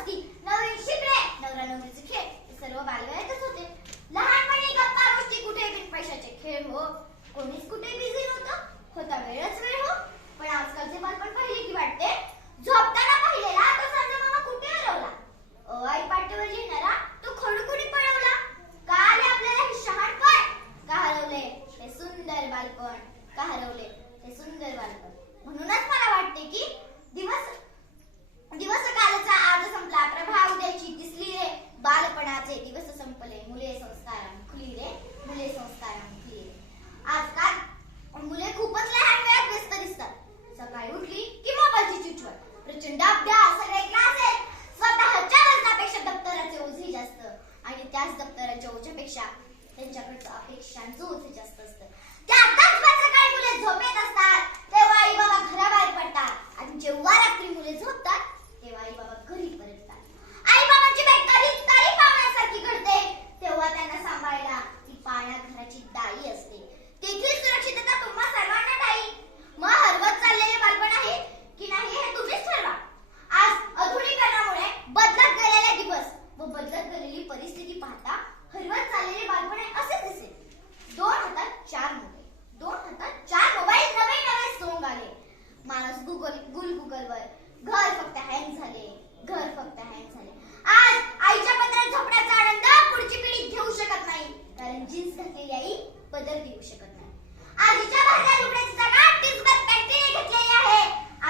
मस्ती, नवीन शिकणे, नवरा नवरीचे खेळ हे सर्व बालवयातच होते. लहानपणी गप्पा गोष्टी, कुठे बिन पैशाचे खेळ हो. कोणीच कुठे बिझी नव्हतं, होता वेळच वेळ हो. पण आजकालचे बालपण पाहिले की वाटते झोपताना पाहिलेला तो संजय मामा कुठे हरवला. आई पाठीवर लिहिणारा तो खडू कोणी पळवला. का आले आपल्याला हे शहाणपण, का हरवले हे सुंदर बालपण, का हरवले हे सुंदर बालपण. म्हणूनच मला वाटते की दिवस कालचा आज संपला, प्रभा उद्याची दिसली रे. बालपणाचे दिवस संपले, मुले संस्कारां खुली रे, मुले संस्कारां खुली रे. आजकाल मुले खूपच लहान वयात व्यस्त दिसतात. सकाळी उठली की मोबाईलची चिटवट, प्रचंड अभ्यास, सगळे क्लासेस. स्वतःच्या वजनापेक्षा दप्तराचे ओझे जास्त आणि त्याच दप्तराच्या ओझ्यापेक्षा त्यांच्याकडचं अपेक्षांचं ओझे जास्त असतं. त्यातच सकाळी मुले झोपेत असतात तेव्हा आई बाबा घराबाहेर पडतात आणि जेव्हा रात्री मुले झोपतात तेव्हा आई बाबा घरी परततात. आई बाबांची भेट कधी पाहुण्यासारखी घडते तेव्हा त्यांना सांभाळायला ती पाळणा घराची दाई असते. तेथील सुरक्षितता तुम्हा सर्वांना ठाई. मग हरवत चाललेले बालपण आहे की नाही हे तुम्हीच ठरवा. आज आधुनिकीकरणामुळे बदलत गेलेले दिवस व बदलत गेलेली परिस्थिती पाहता हरवत चाललेले बालपण असेच दिसेल. 2 हातात 4 मोबाईल, 2 हातात 4 मोबाईल, नवे नवे सोंग आले. माणूस गुगलवर घर फक्त हँग झाले, घर फक्त हँग झाले. आज आईच्या पदरात झोपण्याचा आनंद पुढची पिढी घेऊ शकत नाही, कारण जीन्स घातलेली आई पदर देऊ शकत नाही. आजीच्या भरल्या लुगड्याची जागा टिसभर पॅन्टीने घेतलेली आहे.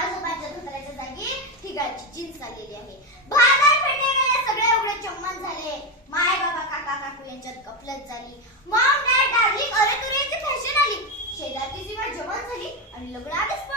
आजोबांच्या धोतराच्या जागी ठिगाळची जीन्स आलेली आहे. बाजार पेठे गेले, सगळे उघडे चम्मन झाले. माय बाबा काका काकू यांच्यात गफलत झाली. मॉम डॅड डार्लिंग अरे तुरे याची फॅशन आली. शेजारची सीमा जवान झाली आणि लग्न आधीच